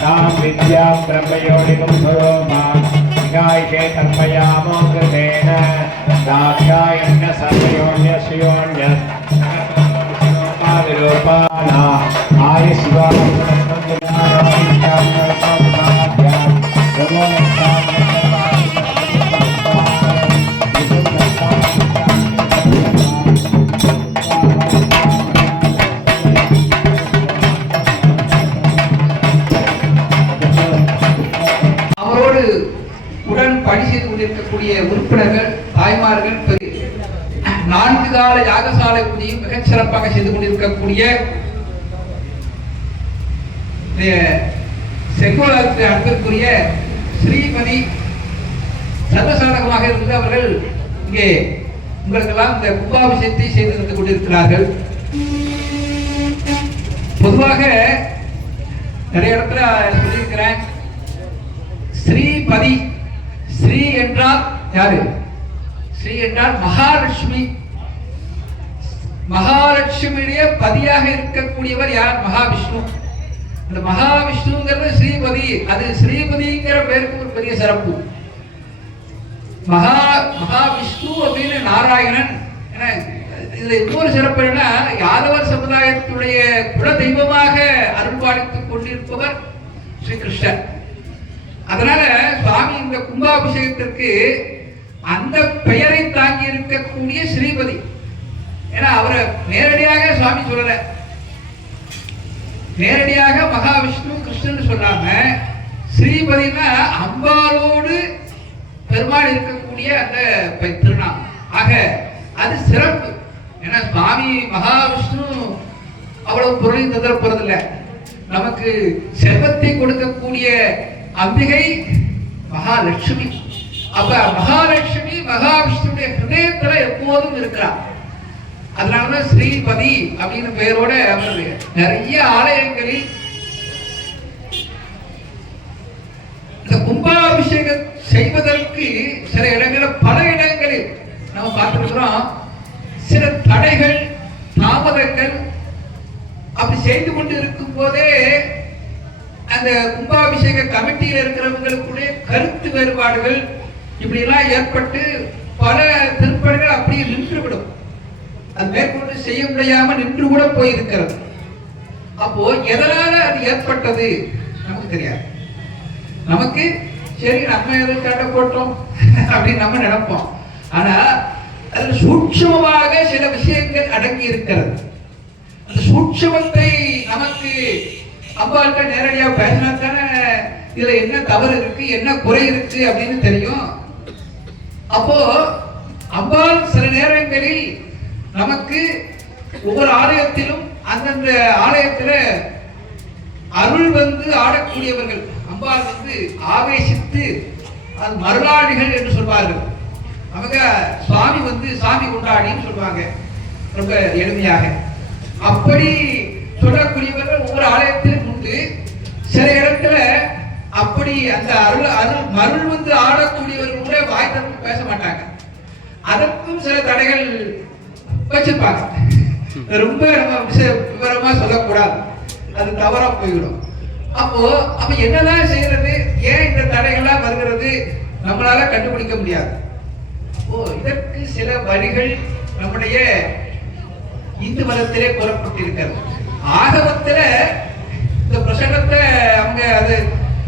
तां विद्या ब्रह्मयोनिकं स्वरूपा गायते कर्मयामो कृतेन। दाक्षायण्य सर्वयोण्य श्रियोण्य विरूपाना आयुष्वा இருக்கக்கூடிய உறுப்பினர்கள் தாய்மார்கள் நான்கு கால யாகசாலை பூஜையும் மிகச் சிறப்பாக செய்து கொண்டிருக்கக்கூடிய செங்கோலத்து அன்பிற்குரிய ஸ்ரீமதி சர்வசாதகமாக இருந்து அவர்கள் இங்கே உங்களுக்கெல்லாம் இந்த கும்பாபிஷேகத்தை செய்து தந்து கொண்டிருக்கிறார்கள். பொதுவாக நிறைய இடத்துல சொல்லியிருக்கிறேன். ஸ்ரீபதி ஸ்ரீ என்றால் யாரு? ஸ்ரீ என்றால் மகாலட்சுமி. மகாலட்சுமியுடைய பதியாக இருக்கக்கூடியவர் யார்? மகாவிஷ்ணு. இந்த மகாவிஷ்ணுங்கிறது ஸ்ரீபதி. அது ஸ்ரீபதிங்கிற பேருக்கு ஒரு பெரிய சிறப்பு. மகா மகாவிஷ்ணு அப்படின்னு நாராயணன். இதுல இன்னொரு சிறப்பு என்னன்னா யாதவர் சமுதாயத்துடைய குல தெய்வமாக அருள்பாலித்துக் கொண்டிருப்பவர் ஸ்ரீகிருஷ்ணன் அதனால சுவாமி இந்த கும்பாபிஷேகத்திற்கு அந்த பெயரை தாங்கி இருக்கக்கூடிய ஸ்ரீபதி. ஏன்னா அவரை நேரடியாக சுவாமி சொல்லல. நேரடியாக மகாவிஷ்ணு கிருஷ்ணன் சொல்லாம ஸ்ரீபதினா அம்பாலோடு பெருமாள் இருக்கக்கூடிய அந்த திருநாள். ஆக அது சிறப்பு. ஏன்னா சுவாமி மகாவிஷ்ணு அவ்வளவு பொருளையும் தந்துட போறதில்லை. நமக்கு செல்வத்தை கொடுக்கக்கூடிய அம்பிகை மகாலட்சுமி. அப்ப மகாலட்சுமி மகாவிஷ்ணுடைய ஹிருதயத்துல எப்போதும் இருக்கிறார். அதனாலதான் ஸ்ரீபதி அப்படின்னு பெயரோட அவர் நிறைய ஆலயங்களில் இந்த கும்பாபிஷேகம் செய்வதற்கு சில இடங்களில் பல இடங்களில் நம்ம பார்த்துருக்கிறோம். சில தடைகள் தாமதங்கள் அப்படி செய்து கொண்டு இருக்கும் போதே அந்த கும்பாபிஷேக கமிட்டியில் இருக்கிறவங்களுக்குடைய கருத்து வேறுபாடுகள் இப்படிலாம் ஏற்பட்டு பல திருப்பணிகள் அப்படியே நின்றுவிடும். அது மேற்கொண்டு செய்ய முடியாம நின்று கூட போயிருக்கிறது. அப்போ எதனால அது ஏற்பட்டது? நமக்கு தெரியாது. நமக்கு சரி நம்ம எதற்காக போட்டோம்? அப்படின்னு நம்ம நினைப்போம். ஆனா அதுல சூட்சமமாக சில விஷயங்கள் அடங்கி இருக்கிறது. அந்த சூட்சமத்தை நமக்கு அம்பாள்கிட்ட நேரடியாக பேசினா தானே இதுல என்ன தவறு இருக்கு? என்ன குறை இருக்கு? அப்படின்னு தெரியும். அப்போ அம்பாள் சில நேரங்களில் நமக்கு ஒவ்வொரு ஆலயத்திலும் அந்தந்த ஆலயத்துல அருள் வந்து ஆடக்கூடியவர்கள் அம்பாள் வந்து ஆவேசித்து அது மருளாளிகள் என்று சொல்வார்கள். அவங்க சுவாமி வந்து சாமி கொண்டாடின்னு சொல்லுவாங்க ரொம்ப எளிமையாக. அப்படி சொல்லக்கூடியவர்கள் ஒவ்வொரு ஆலயத்திலும் உண்டு சில இடத்துல அப்படி அந்த அருள் அருள் மருள் வந்து ஆடக்கூடியவர்கள் கூட வாய் திறந்து பேச மாட்டாங்க. அதற்கும் சில தடைகள் வச்சிருப்பாங்க. ரொம்ப நம்ம விவரமா சொல்லக்கூடாது. அது தவறா போய்விடும். அப்போ அப்ப என்னதான் செய்யறது? ஏன் இந்த தடைகள்லாம் வருகிறது? நம்மளால கண்டுபிடிக்க முடியாது. ஓ இதற்கு சில வழிகள் நம்முடைய இந்து மதத்திலே கூறப்பட்டிருக்கிறது. ஆகமத்துல இந்த பிரசங்கத்தை அவங்க அது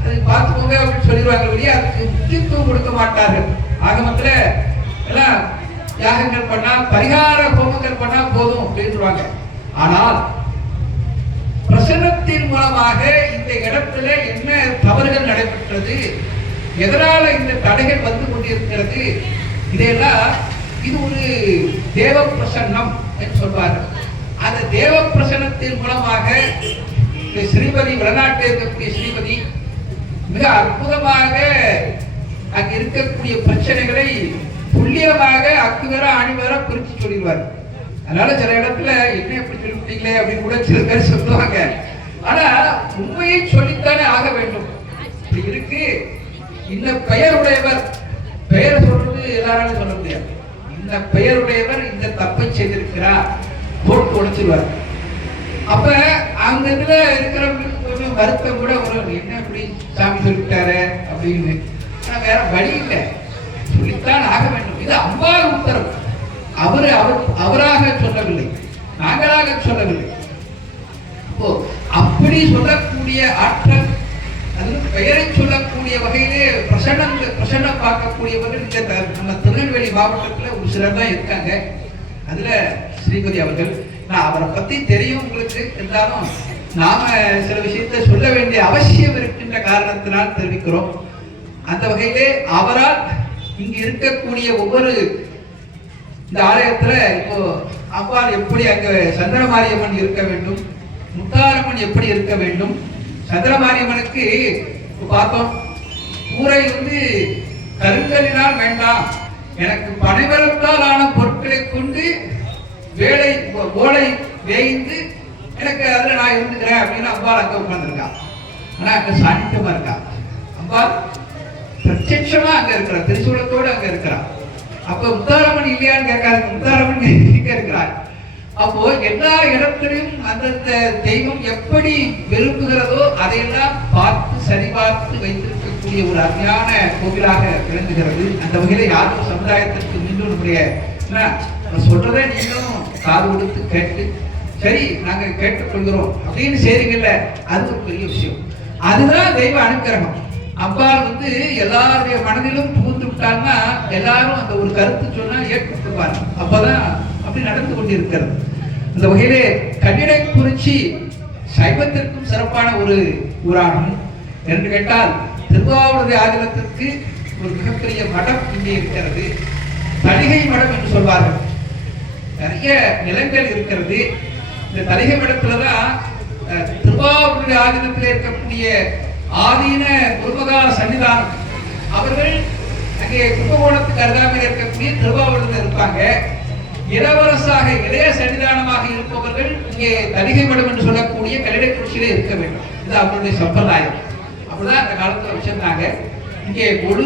அது பார்த்துக்கோங்க அப்படின்னு சொல்லிடுவாங்க வெளியே அதுக்கு முக்கியத்துவம் கொடுக்க மாட்டார்கள். ஆகமத்தில் எல்லாம் யாகங்கள் பண்ணா பரிகார ஹோமங்கள் பண்ணால் போதும் அப்படின்னு சொல்லுவாங்க. ஆனால் பிரசனத்தின் மூலமாக இந்த இடத்துல என்ன தவறுகள் நடைபெற்றது எதனால இந்த தடைகள் வந்து கொண்டிருக்கிறது இதையெல்லாம் இது ஒரு தேவ பிரசன்னம் என்று சொல்வார்கள். அந்த தேவ பிரசன்னத்தின் மூலமாக இந்த ஸ்ரீமதி வெளிநாட்டில் இருக்கக்கூடிய ஸ்ரீமதி மிக அற்புதமாக அங்கு இருக்கக்கூடிய பிரச்சனைகளை துல்லியமாக அக்குவர ஆணிவர பிரித்து சொல்லிடுவார். அதனால சில இடத்துல என்ன எப்படி சொல்லிவிட்டீங்களே அப்படின்னு கூட சில பேர் சொல்லுவாங்க. ஆனா உண்மையை சொல்லித்தானே ஆக வேண்டும். இப்படி இருக்கு. இந்த பெயருடையவர் பெயர் சொல்றது எல்லாராலும் சொல்ல முடியாது. இந்த பெயருடையவர் இந்த தப்பை செய்திருக்கிறார். போட்டு உடைச்சிருவார் அப்ப அந்த இதுல இருக்கிறவங்களுக்கு கொஞ்சம் வருத்தம் கூட வரும் என்ன இப்படி சாமி சொல்லிட்டாரு அப்படின்னு. வேற வழி இல்லை. சொல்லித்தான் ஆக வேண்டும். இது அம்பாள் உத்தரவு. அவர் அவர் அவராக சொல்லவில்லை. நாங்களாக சொல்லவில்லை. இப்போ அப்படி சொல்லக்கூடிய ஆற்றல் அது பெயரை சொல்லக்கூடிய வகையிலே பிரசன்னம் பிரசன்னம் பார்க்கக்கூடியவர்கள் இந்த நம்ம திருநெல்வேலி மாவட்டத்தில் ஒரு சிலர் தான் இருக்காங்க. அதுல ஸ்ரீபதி அவர்கள் நான் அவரை பத்தி தெரியும் உங்களுக்கு இருந்தாலும் நாம சில விஷயத்த சொல்ல வேண்டிய அவசியம் இருக்கின்ற காரணத்தினால் தெரிவிக்கிறோம். அந்த வகையிலே அவரால் இங்கு இருக்கக்கூடிய ஒவ்வொரு இந்த ஆலயத்துல இப்போ அவ்வாறு எப்படி அங்க சந்திரமாரியம்மன் இருக்க வேண்டும் முத்தாரம்மன் எப்படி இருக்க வேண்டும் சந்திரமாரியம்மனுக்கு இப்போ பார்த்தோம் கூரை வந்து கருங்கலினால் வேண்டாம் எனக்கு பனைவரத்தால் ஆன பொருட்களை கொண்டு வேலை ஓலை வேய்ந்து எனக்கு அதில் நான் இருந்துக்கிறேன் அப்படின்னு அம்பாள் அங்க உட்காந்துருக்கான் ஆனா அங்க சாநித்தியமா இருக்கா? அம்பாள் பிரத்யட்சமாக அங்க இருக்கிறா திரிசூலத்தோட அங்க இருக்கிறா. அப்ப முத்தாரம்மன் இல்லையான்னு கேட்காது முத்தாரம்மன் இங்க இருக்கிறார் அப்போ எல்லா இடத்திலும் அந்தந்த தெய்வம் எப்படி விரும்புகிறதோ அதையெல்லாம் பார்த்து சரிபார்த்து வைத்திருக்கக்கூடிய ஒரு அருமையான கோவிலாக விளங்குகிறது. அந்த வகையில யாரும் சமுதாயத்திற்கு மீண்டும் நம்முடைய என்ன, சொல்றதை நீங்களும் காது கொடுத்து கேட்டு சரி நாங்கள் கேட்டுக்கொள்கிறோம் அப்படின்னு செய்றீங்கல்ல அது ஒரு பெரிய விஷயம். அதுதான் தெய்வ அனுக்கிரகம். அப்பா வந்து எல்லாருடைய மனதிலும் புகுந்து விட்டாங்கன்னா எல்லாரும் அந்த ஒரு கருத்து சொன்னால் ஏற்றுக்குவாங்க அப்போதான் அப்படி நடந்து கொண்டிருக்கிறது. அந்த வகையிலே கன்னிடைக்குறிச்சி சைவத்திற்கும் சிறப்பான ஒரு ஊராகும். என்று கேட்டால் திருவாவூரது ஆதினத்திற்கு ஒரு மிகப்பெரிய மடம் இங்கே இருக்கிறது. தணிகை மடம் என்று சொல்வார்கள். நிறைய நிலங்கள் இருக்கிறது. இந்த தலிகை மடத்துல தான் அஹ், ஆதீனத்தில் இருக்கக்கூடிய ஆதீன குருமகா சன்னிதானம். அவர்கள் அங்கே கும்பகோணத்துக்கு அருகாமையில் இருக்கக்கூடிய திருவாவூரில் இருப்பாங்க. இளவரசாக இளைய சன்னிதானமாக இருப்பவர்கள் இங்கே தலிகை மடம் என்று சொல்லக்கூடிய கல்லிடக்குறிச்சியிலே இருக்க வேண்டும். இது அவருடைய சம்பிரதாயம். அப்படிதான் அந்த காலத்தில் வச்சிருந்தாங்க. இங்கே கொடு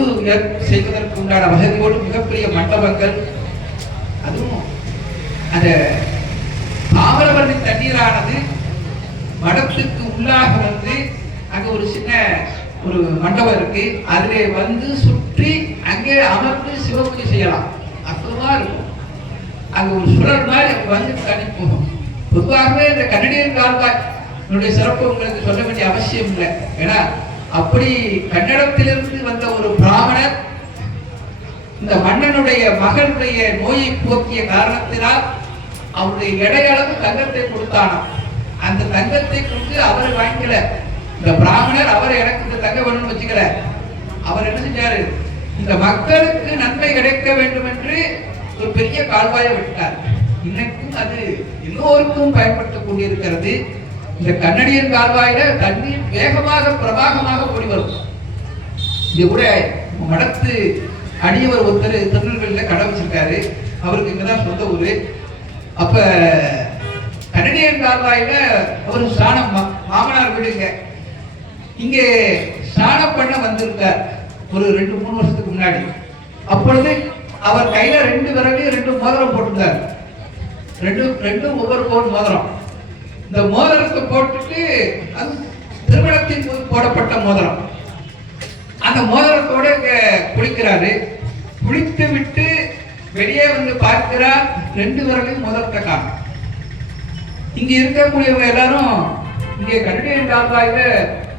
செய்வதற்கு உண்டான வசதியோடு மிகப்பெரிய மண்டபங்கள் அந்த தாமிரபரணி தண்ணீரானது மடத்துக்கு உள்ளாக வந்து அங்கே ஒரு சின்ன ஒரு மண்டபம் இருக்கு. அதில் வந்து சுற்றி அங்கே அமர்ந்து சிவபூஜை செய்யலாம். அற்புதமாக இருக்கும். அங்கே ஒரு சுழல் மாதிரி அங்கே வந்து தண்ணி போகும். பொதுவாகவே இந்த கன்னடியன் கால்வாய் என்னுடைய சிறப்பு உங்களுக்கு சொல்ல வேண்டிய அவசியம் இல்லை. ஏன்னா அப்படி கன்னடத்திலிருந்து வந்த ஒரு பிராமணர் இந்த மன்னனுடைய மகனுடைய நோயை போக்கிய காரணத்தினால் அவருடைய இடையளவு தங்கத்தை கொடுத்தானாம். அந்த தங்கத்தை கொடுத்து அவர் வாங்கிக்கல. இந்த பிராமணர் அவர் எனக்கு இந்த தங்க வேணும்னு வச்சுக்கல. அவர் என்ன செஞ்சாரு? இந்த மக்களுக்கு நன்மை கிடைக்க வேண்டும் என்று ஒரு பெரிய கால்வாயை விட்டார் இன்னைக்கும் அது எல்லோருக்கும் பயன்படுத்தக் கொண்டிருக்கிறது இந்த கன்னடியன் கால்வாயில தண்ணீர் வேகமாக பிரவாகமாக ஓடி வரும். இது கூட மடத்து அடியவர் ஒருத்தர் திருநெல்வேலியில் கடை வச்சிருக்காரு. அவருக்கு இங்கதான் சொந்த ஊரு. அப்ப கனடியன் கால்வாயில ஒரு ஸ்நானம் மாமனார் வீடுங்க. இங்கே ஸ்நானம் பண்ண வந்திருக்கார். ஒரு ரெண்டு மூணு வருஷத்துக்கு முன்னாடி. அப்பொழுது அவர் கையில ரெண்டு விரலையும் ரெண்டு மோதிரம் போட்டிருந்தார். ரெண்டு ரெண்டும் ஒவ்வொரு பவுன் மோதிரம். இந்த மோதிரத்தை போட்டுட்டு அது திருமணத்தின் போது போடப்பட்ட மோதிரம். அந்த மோதிரத்தோட இங்க குளிக்கிறாரு. குளித்து விட்டு வெளியே வந்து பார்க்கிறார் ரெண்டு விரலையும் மோதிரத்தை காரணம் இங்க இருக்கக்கூடியவங்க எல்லாரும் இங்கே கண்டினியூ கால்வாயில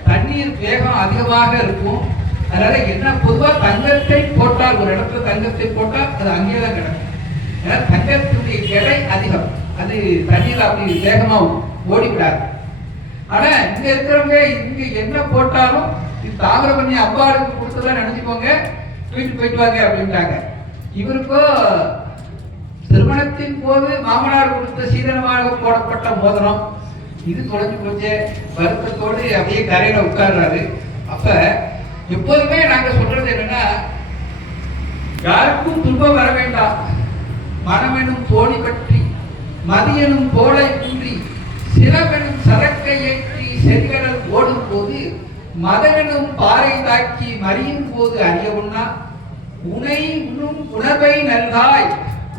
தண்ணீர் வேகம் அதிகமாக இருக்கும். அதனால என்ன பொதுவா தங்கத்தை போட்டால் ஒரு இடத்துல தங்கத்தை போட்டால் அது அங்கேயே தான் கிடக்கும். ஏன்னா தங்கத்துடைய எடை அதிகம். அது தண்ணீர் அப்படி வேகமா ஓடிவிடாது. ஆனால் ஆனா இங்க இருக்கிறவங்க இங்க என்ன போட்டாலும் இது தாமிரபரணி அப்பாருக்கு கொடுத்ததான் நினைச்சுக்கோங்க வீட்டுக்கு போயிட்டு வாங்க அப்படின்ட்டாங்க. இவருக்கோ திருமணத்தின் போது மாமனார் கொடுத்த சீதனமாக போடப்பட்ட மோதிரம். இது தொலைஞ்சு போச்சு. வருத்தத்தோடு அப்படியே கரையில உட்கார்றாரு. அப்ப எப்போதுமே நாங்க சொல்றது என்னன்னா யாருக்கும் துன்பம் வர வேண்டாம். மனமெனும் தோணி பற்றி மதியனும் போலை குன்றி சிலவெனும் சரக்கை ஏற்றி செங்கடல் ஓடும் போது மதனும் பாறை தாக்கி மறியும் போது அறியவுண்ணா உனை உண்ணும் உணர்வை நல்காய்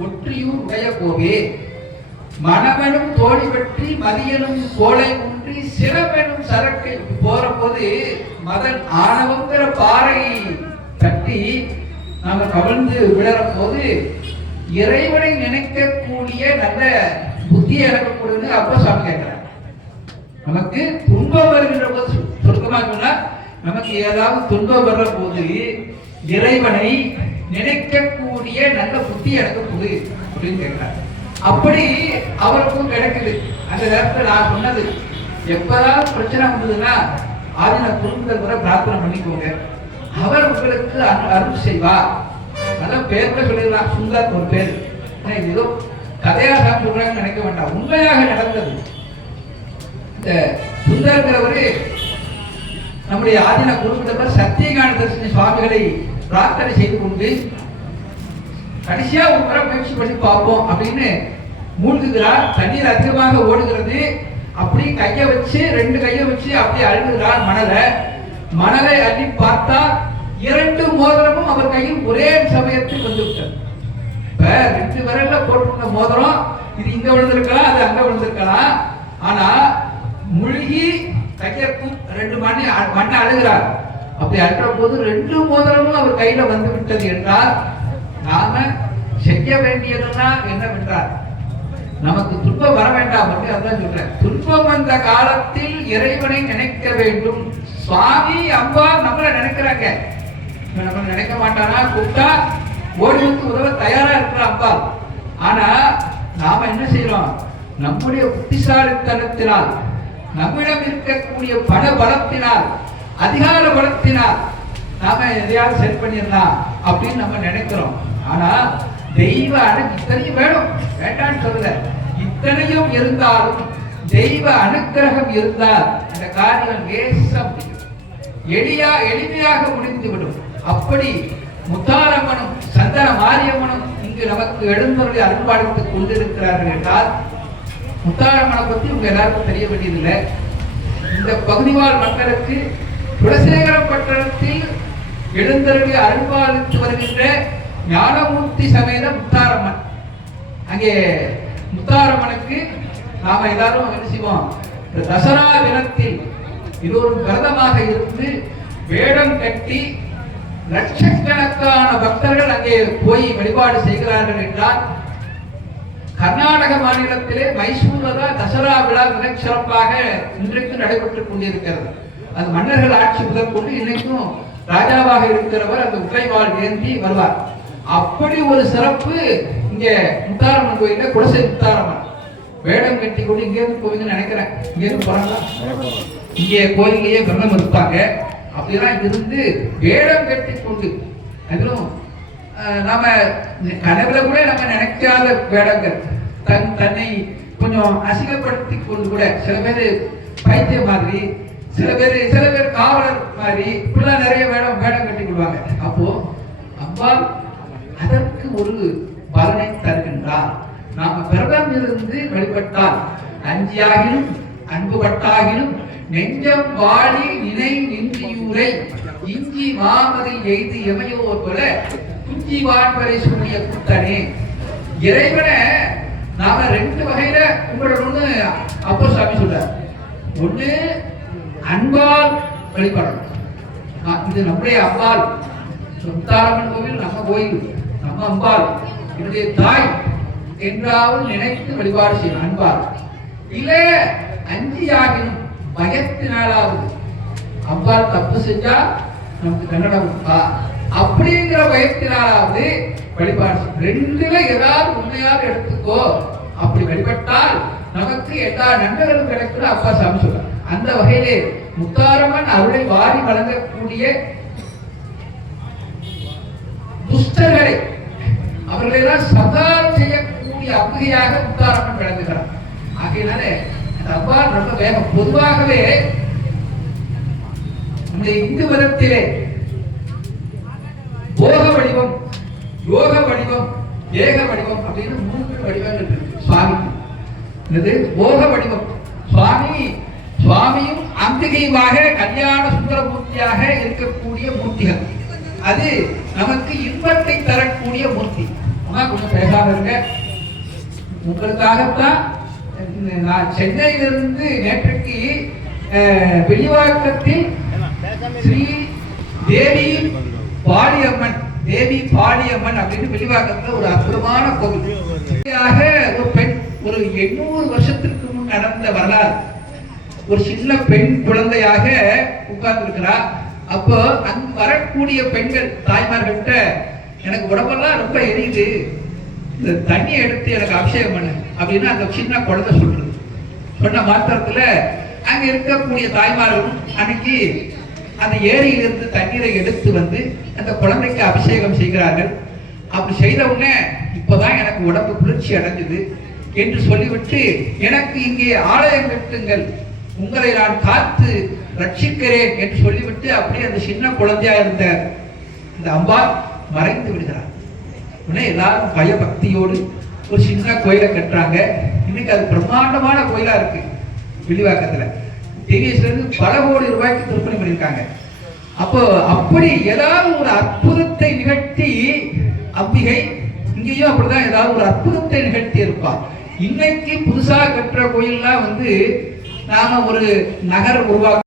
ஒற்றியூர் உடைய போவே மணவனும் தோழி பற்றி மதியனும் கோலை ஊன்றி சிறப்பெனும் சரக்கு போற போது மதன் ஆணவங்கிற பாறை தட்டி நாம கவிழ்ந்து விழற போது இறைவனை நினைக்கக்கூடிய நல்ல புத்தியை இறக்கக்கூடியது அப்ப சாமி கேட்கிறார். நமக்கு துன்பம் வருகின்ற போது சு- சொன்னா நமக்கு ஏதாவது துன்பம் வர்ற போது இறைவனை நினைக்கக்கூடிய நல்ல புத்தி எனக்கு கொடு அப்படின்னு கேட்கிறார். அப்படி அவருக்கும் கிடைக்குது. அந்த நேரத்துல நான் சொன்னது எப்பதான் பிரச்சனை வந்ததுன்னா ஆதின குடும்பத்தில் வர பிரார்த்தனை பண்ணிக்கோங்க. அவர் உங்களுக்கு அரு- அருள் செய்வார். நல்லா பேர்ல சொல்லிடலாம். சுந்தர் ஒரு பேர். இது ஏதோ கதையாக சொல்றாங்கன்னு நினைக்க வேண்டாம். உண்மையாக நடந்தது. இந்த சுந்தர்ங்கிறவரு நம்முடைய ஆதின குருவிடவர் சத்தியகான தரிசன சுவாமிகளை பிரார்த்தனை செய்து கொண்டு கடைசியா உட்கார முயற்சி பண்ணி பார்ப்போம் அப்படின்னு மூழ்குகிறார். தண்ணீர் அதிகமாக ஓடுகிறது. அப்படி கையை வச்சு ரெண்டு கையை வச்சு அப்படியே அழுகுகிறார் மணலை. மணலை அள்ளி பார்த்தா இரண்டு மோதிரமும் அவர் கையில் ஒரே சமயத்தில் வந்து விட்டது இப்ப ரெண்டு விரல்ல போட்டிருந்த மோதிரம் இது இங்க விழுந்திருக்கலாம் அது அங்க விழுந்திருக்கலாம். ஆனா முழுகி கையை ரெண்டு மணி மண்ணை அழுகிறார். அப்படி அழுற போது ரெண்டு மோதிரமும் அவர் கையில வந்து விட்டது என்றால் நாம செய்ய வேண்டியதெல்லாம் என்னவென்றால் நமக்கு துன்பம் வர வேண்டாம் என்று அதான் சொல்றேன் துன்பம் வந்த காலத்தில் இறைவனை நினைக்க வேண்டும். சுவாமி அம்மா நம்மளை நினைக்கிறாங்க. நம்ம நினைக்க மாட்டானா? கூப்பிட்டா ஓடி வந்து உதவ தயாரா இருக்கிற அப்பா ஆனா நாம என்ன செய்யறோம்? நம்முடைய புத்திசாலித்தனத்தினால் நம்மிடம் இருக்கக்கூடிய பண பலத்தினால் அதிகார பலத்தினால் நாம எதையாவது செட் பண்ணிடலாம் அப்படின்னு நம்ம நினைக்கிறோம். ஆனா தெய்வ அணுக்கு இத்தனையும் வேணும். வேண்டான்னு சொல்லல. இத்தனையும் இருந்தாலும் தெய்வ அனுக்கிரகம் இருந்தால் அந்த காரியம் லேசா முடியும். எளியா எளிமையாக முடிந்துவிடும். அப்படி முத்தாரம்மனும் சந்தன மாரியம்மனும் இங்கு நமக்கு எழுந்தவர்களை அருள்பாடுத்துக் கொண்டிருக்கிறார்கள் என்றால் முத்தாரம்மனை பத்தி உங்க எல்லாருக்கும் தெரிய வேண்டியதில்லை. இந்த பகுதிவாழ் மக்களுக்கு குலசேகரம் பட்டணத்தில் எழுந்தருளி அருள்பாலித்து வருகின்ற ஞானமூர்த்தி சமேத முத்தாரம்மன். அங்கே முத்தாரம்மனுக்கு நாம எல்லாரும் என்ன செய்வோம்? இந்த தசரா தினத்தில் இது ஒரு விரதமாக இருந்து வேடம் கட்டி லட்சக்கணக்கான பக்தர்கள் அங்கே போய் வழிபாடு செய்கிறார்கள் என்றால் கர்நாடக மாநிலத்திலே மைசூர்ல தான் தசரா விழா மிகச் சிறப்பாக இன்றைக்கு நடைபெற்றுக் கொண்டிருக்கிறது. அது மன்னர்கள் ஆட்சி முதற்கொண்டு இன்னைக்கும் ராஜாவாக இருக்கிறவர் அந்த உக்கைவால் ஏந்தி வருவார். அப்படி ஒரு சிறப்பு இங்க முத்தாரம்மன் கோயில்ல குலசை முத்தாரம்மன். வேடம் கட்டி கொண்டு இங்கே இருந்து போவீங்கன்னு நினைக்கிறேன். இங்கே இருந்து போறாங்களா? இங்கே கோயிலையே பிரதம் இருப்பாங்க. அப்படிலாம் இருந்து வேடம் கட்டி கொண்டு அதிலும் நாம கனவுல கூட நம்ம நினைக்காத வேடங்கள். தன் தன்னை கொஞ்சம் அசிங்கப்படுத்தி கொண்டு கூட சில பேர் பைத்திய மாதிரி சில பேர் சில பேர் காவலர் மாதிரி இப்படிலாம் நிறைய வேடம் வேடம் கட்டி கொள்வாங்க அப்போ அப்பா அதற்கு ஒரு பலனை தருகின்றார். நாம விரதம் இருந்து வழிபட்டால் அஞ்சியாகிலும் அன்புபட்டாகிலும் நெஞ்சம் வாடி நினை நின்றியூரை இஞ்சி மாமதில் எய்து எமையோர் போல குஞ்சி வான்பரை சொல்லிய குத்தனே இறைவனை நாம ரெண்டு வகையில கும்பிடணும்னு அப்போ சாமி சொல்றார். ஒண்ணு அன்பால் வழிபடணும். இது நம்முடைய அம்பாள். முத்தாரம்மன் கோவில் நம்ம கோயில் நம்ம அம்பாள். என்னுடைய தாய் என்றாவது நினைத்து வழிபாடு செய்யும் அன்பால். இல்லை அஞ்சியாகினும் பயத்தினாலாவது அம்பாள் தப்பு செஞ்சா நமக்கு கன்னடம் கொடுப்பா அப்படிங்கிற பயத்தினாலாவது வழிபாடு ரெண்டுல ஏதாவது உண்மையாக எடுத்துக்கோ. அப்படி வழிபட்டால் நமக்கு எல்லா நண்பர்களும் கிடைக்கும் அப்பா சாமி சொல்றார். அந்த வகையிலே முத்தாரம்மன் அருளை வாரி வழங்கக்கூடிய துஷ்டர்களை அவர்களெல்லாம் சதாரம் செய்யக்கூடிய அம்பிகையாக முத்தாரம்மன் விளங்குகிறார். ஆகையினால இந்த அவ்வாறு ரொம்ப வேகம். பொதுவாகவே நம்முடைய இந்து மதத்திலே போக வடிவம் யோக வடிவம் ஏக வடிவம் அப்படின்னு மூன்று வடிவங்கள் இருக்கு. சுவாமி இது போக வடிவம். சுவாமி சுவாமியும் அம்பிகையுமாக கல்யாண சுந்தரமூர்த்தியாக இருக்கக்கூடிய மூர்த்திகள். அது நமக்கு இன்பத்தை தரக்கூடிய மூர்த்தி. கொஞ்சம் பேசாம இருங்க. உங்களுக்காகத்தான் நான் சென்னையிலிருந்து நேற்றைக்கு வெளிவாக்கத்தில் ஸ்ரீ தேவி பாலியம்மன் தேவி பாலியம்மன் அப்படின்னு வெளிவாக்கத்தில் ஒரு அற்புதமான கோவில். ஒரு பெண் ஒரு எண்ணூறு வருஷத்திற்கு முன் நடந்த வரலாறு. ஒரு சின்ன பெண் குழந்தையாக உட்கார்ந்து அப்போ அங்கு வரக்கூடிய பெண்கள் தாய்மார்கள்ட்ட எனக்கு உடம்பெல்லாம் ரொம்ப எரியுது. இந்த தண்ணியை எடுத்து எனக்கு அபிஷேகம் பண்ணு. அப்படின்னு அந்த சின்ன குழந்தை சொல்றது சொன்ன மாத்திரத்துல அங்க இருக்கக்கூடிய தாய்மார்களும் அன்னைக்கு அந்த ஏரியிலிருந்து தண்ணீரை எடுத்து வந்து அந்த குழந்தைக்கு அபிஷேகம் செய்கிறார்கள். அப்படி செய்த உடனே இப்பதான் எனக்கு உடம்பு குளிர்ச்சி அடைஞ்சது. என்று சொல்லிவிட்டு எனக்கு இங்கே ஆலயம் கட்டுங்கள். உங்களை நான் காத்து ரட்சிக்கிறேன் என்று சொல்லிவிட்டு அப்படியே அந்த சின்ன குழந்தையா இருந்த இந்த அம்பா மறைந்து விடுகிறார். உடனே எல்லாரும் பயபக்தியோடு ஒரு சின்ன கோயிலை கட்டுறாங்க. இன்னைக்கு அது பிரம்மாண்டமான கோயிலா இருக்கு வில்லிவாக்கத்துல. டிவிஎஸ்ல இருந்து பல கோடி ரூபாய்க்கு விற்பனை பண்ணியிருக்காங்க. அப்போ அப்படி ஏதாவது ஒரு அற்புதத்தை நிகழ்த்தி அம்பிகை இங்கேயும் அப்படிதான் ஏதாவது ஒரு அற்புதத்தை நிகழ்த்தி இருப்பா இன்னைக்கு புதுசா கட்டுற கோயில்லாம் வந்து நாம ஒரு நகர் உருவாக்க